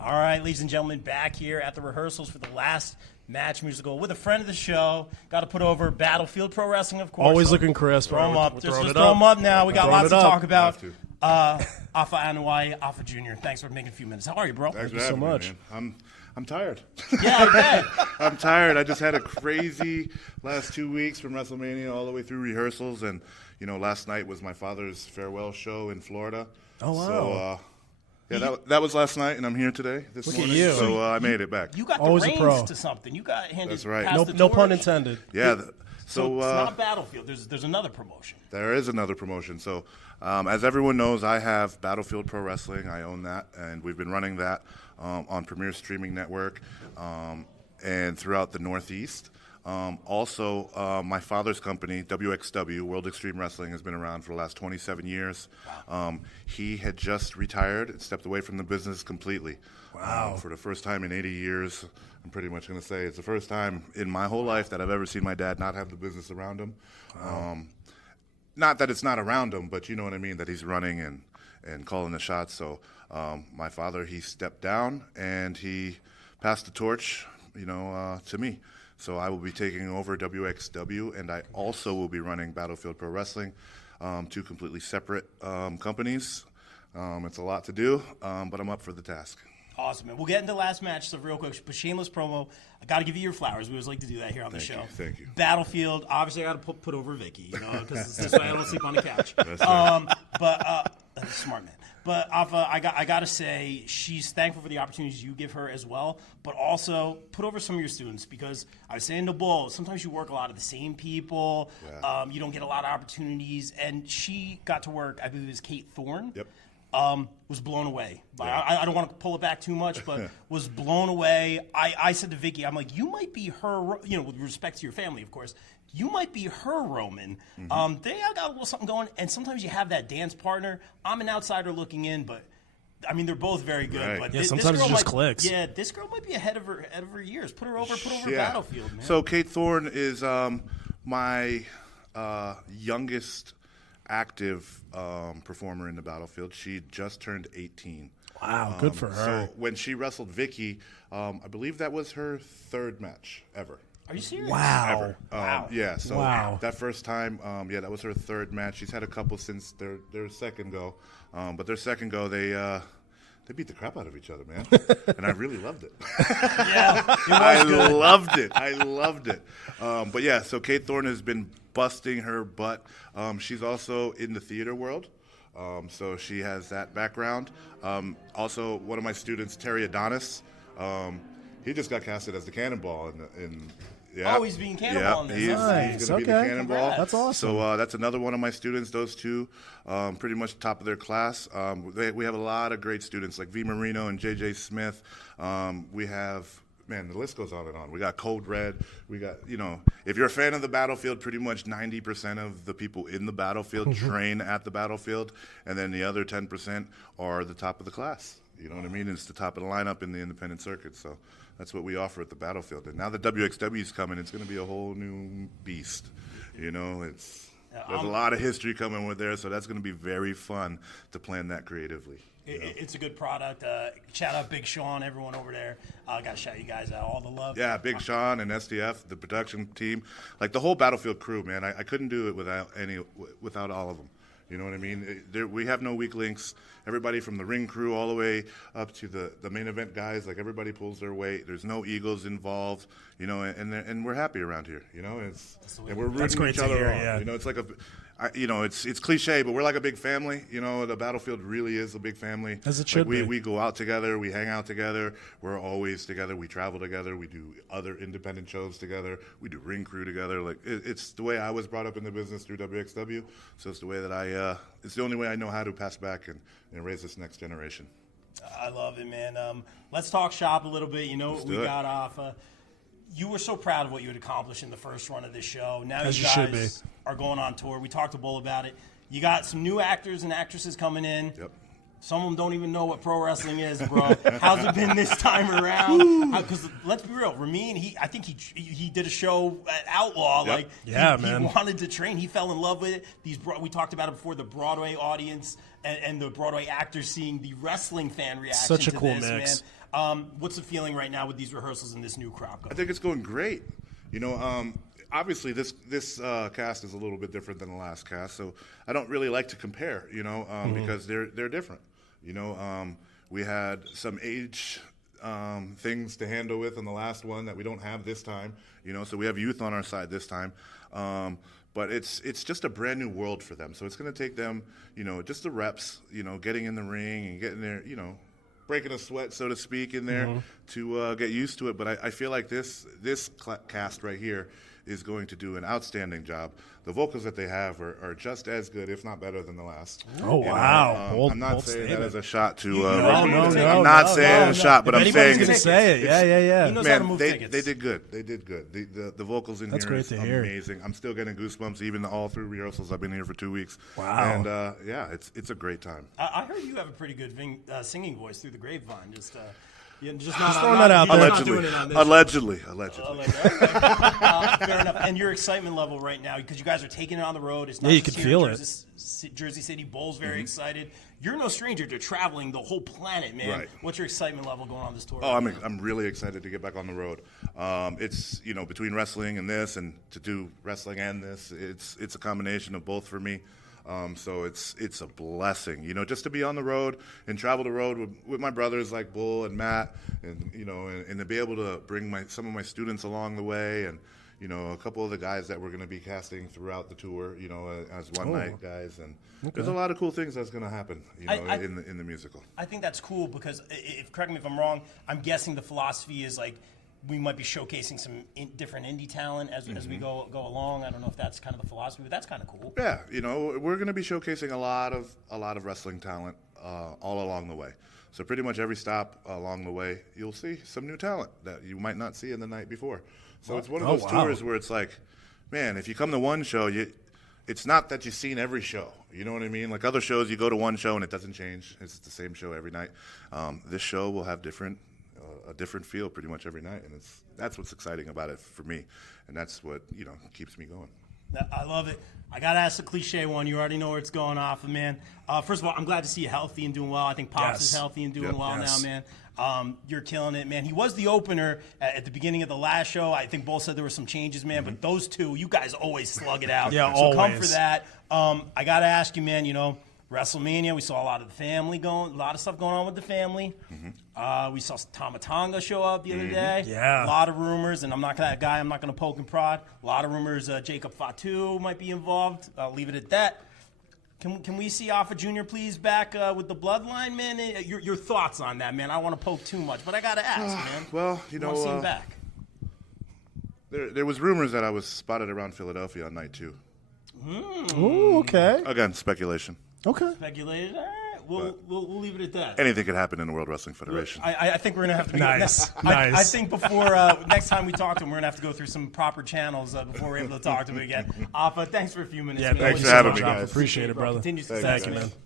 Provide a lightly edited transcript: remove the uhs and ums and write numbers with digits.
All right, ladies and gentlemen, back here at the rehearsals for the last match musical with a friend of the show. Got to put over Battlefield Pro Wrestling, of course. Always looking crisp. Throw them up. Just throw them up now. We got lots to talk about. Afa Afa Jr., thanks for making a few minutes. How are you, bro? Thank you so much. I'm tired. Yeah, I bet. I'm tired. I just had a crazy last 2 weeks from WrestleMania all the way through rehearsals, and last night was my father's farewell show in Florida. Oh wow! So that was last night, and I'm here today. This morning. At you. So I made it back. You got Always the a pro. reins to something. You got handed. That's right. past the No torch. pun intended. Yeah. So it's not Battlefield. There's another promotion. There is another promotion. So, as everyone knows, I have Battlefield Pro Wrestling. I own that, and we've been running that on Premier Streaming Network and throughout the Northeast. Also, my father's company, WXW, World Extreme Wrestling, has been around for the last 27 years. Wow. He had just retired and stepped away from the business completely. Wow. For the first time in 80 years, I'm pretty much going to say it's the first time in my whole life that I've ever seen my dad not have the business around him. Wow. Not that it's not around him, but you know what I mean, that he's running and calling the shots. So my father, he stepped down and he passed the torch, to me. So I will be taking over WXW, and I also will be running Battlefield Pro Wrestling, two completely separate companies. It's a lot to do, but I'm up for the task. Awesome, man. We'll get into the last match stuff real quick, but shameless promo. I got to give you your flowers. We always like to do that here on the show. Thank you. Battlefield, obviously, I got to put over Vicky, because this way I don't sleep on the couch. That's right. But smart man. But Afa, I got to say, she's thankful for the opportunities you give her as well, but also put over some of your students, because I was saying to Bull, sometimes you work a lot of the same people. Yeah. You don't get a lot of opportunities, and she got to work, I believe it was Kate Thorne. Yep. Was blown away. Yeah. I don't want to pull it back too much, but was blown away. I said to Vicky, I'm like, you might be her, with respect to your family, of course, you might be her Roman. Mm-hmm. They got a little something going, and sometimes you have that dance partner. I'm an outsider looking in, but I mean, they're both very good. Right. But Yeah, this sometimes girl it just might, clicks. Yeah, this girl might be ahead of her years. Put her over Yeah. Battlefield, man. So Kate Thorne is my youngest active performer in the Battlefield. She just turned 18. Wow, good for her. So when she wrestled Vicky, I believe that was her third match ever. Are you serious? Wow. Ever. Wow. Yeah, so Wow. that first time, that was her third match. She's had a couple since their second go. But their second go, they beat the crap out of each other, man. And I really loved it. Yeah, it was I good. loved it. But yeah, so Kate Thorne has been busting her butt. She's also in the theater world. So she has that background. Also, one of my students, Terry Adonis, he just got casted as the Cannonball Oh, he's being Cannonball in this. He's Nice. going to be the Cannonball. Congrats. That's awesome. So that's another one of my students. Those two, pretty much top of their class. We have a lot of great students like V. Marino and J.J. Smith. We have, man, the list goes on and on. We got Code Red. We got, if you're a fan of the Battlefield, pretty much 90% of the people in the Battlefield train at the Battlefield, and then the other 10% are the top of the class. You know what I mean? It's the top of the lineup in the independent circuit. So that's what we offer at the Battlefield. And now that WXW is coming, it's going to be a whole new beast. There's a lot of history coming with there, so that's going to be very fun to plan that creatively. It's a good product. Shout out Big Sean, everyone over there. Got to shout you guys out. All the love. Yeah, Big Sean and SDF, the production team, like the whole Battlefield crew, man. I couldn't do it without all of them. You know what I mean? We have no weak links. Everybody from the ring crew all the way up to the main event guys, like everybody pulls their weight. There's no egos involved, and we're happy around here. And we're rooting each other on. Yeah. It's like it's cliche, but we're like a big family. The Battlefield really is a big family. As it should be. We go out together, we hang out together, we're always together, we travel together, we do other independent shows together, we do ring crew together. Like it's the way I was brought up in the business through WXW, so it's the way that it's the only way I know how to pass back and raise this next generation. I love it, man. Let's talk shop a little bit. We got off. You were so proud of what you had accomplished in the first run of this show. Now As you you should guys are going on tour. We talked to Bull about it. You got some new actors and actresses coming in. Yep. Some of them don't even know what pro wrestling is, bro. How's it been this time around? Because let's be real, Ramin, I think he did a show at Outlaw. Yep. Like, man. He wanted to train. He fell in love with it. We talked about it before, the Broadway audience and the Broadway actors seeing the wrestling fan reaction Such a to cool this, mix. What's the feeling right now with these rehearsals and this new crowd? I think it's going great. Obviously this cast is a little bit different than the last cast, so I don't really like to compare, because they're different. We had some age things to handle with in the last one that we don't have this time, so we have youth on our side this time. But it's just a brand new world for them, so it's going to take them, just the reps, getting in the ring and getting there, breaking a sweat, so to speak, in there to get used to it. But I feel like this cast right here is going to do an outstanding job. The vocals that they have are just as good, if not better, than the last. Oh, wow. I'm not saying that as a shot to. No, I'm not saying a shot, but I'm saying going to say it. Yeah. He knows how to man, move they tickets. did good. They did good. The vocals in That's here great is to hear. amazing. I'm still getting goosebumps even all through rehearsals. I've been here for 2 weeks. Wow. And it's a great time. I heard you have a pretty good singing voice through the grapevine. Just throwing that out there. Allegedly. Fair enough. And your excitement level right now, because you guys are taking it on the road. It's not you just can here in feel it. Jersey City. Bull's very excited. You're no stranger to traveling the whole planet, man. Right. What's your excitement level going on this tour? Oh, I'm really excited to get back on the road. It's between wrestling and this, and to do wrestling and this, it's a combination of both for me. So it's a blessing, just to be on the road and travel the road with my brothers like Bull and Matt, and and to be able to bring some of my students along the way, and a couple of the guys that we're going to be casting throughout the tour, as one night guys, and there's a lot of cool things that's going to happen, in the musical. I think that's cool because, correct me if I'm wrong, I'm guessing the philosophy is like, we might be showcasing some different indie talent as we go along. I don't know if that's kind of the philosophy, but that's kind of cool. Yeah, we're going to be showcasing a lot of wrestling talent all along the way. So pretty much every stop along the way, you'll see some new talent that you might not see in the night before. So it's one of those tours where it's like, man, if you come to one show, it's not that you've seen every show. You know what I mean? Like other shows, you go to one show and it doesn't change. It's the same show every night. This show will have a different feel pretty much every night, and that's what's exciting about it for me, and that's what keeps me going. I love it. I gotta ask the cliche one. You already know where it's going off, man. First of all, I'm glad to see you healthy and doing well. I think Pops is healthy and doing well now, man. You're killing it, man. He was the opener at the beginning of the last show. I think both said there were some changes, man, but those two, you guys always slug it out. So come for that. I gotta ask you, man. WrestleMania, we saw a lot of a lot of stuff going on with the family. We saw Tama Tonga show up the other day. Yeah. A lot of rumors, and I'm not going to poke and prod. A lot of rumors Jacob Fatu might be involved. I'll leave it at that. Can we see Afa Jr. please back with the Bloodline, man? Your thoughts on that, man? I don't want to poke too much, but I got to ask, man. Well, I want to see him back. There was rumors that I was spotted around Philadelphia on night 2. Ooh, okay. Again, speculation. Okay. Speculated. All right, we'll leave it at that. Anything could happen in the World Wrestling Federation. I think we're gonna have to. Nice. I think before next time we talk to him, we're gonna have to go through some proper channels before we're able to talk to him again. Afa, thanks for a few minutes. Yeah, man. thanks for having me, Afa. guys. Appreciate it, brother. Continued Thank success, you, man. Thank you.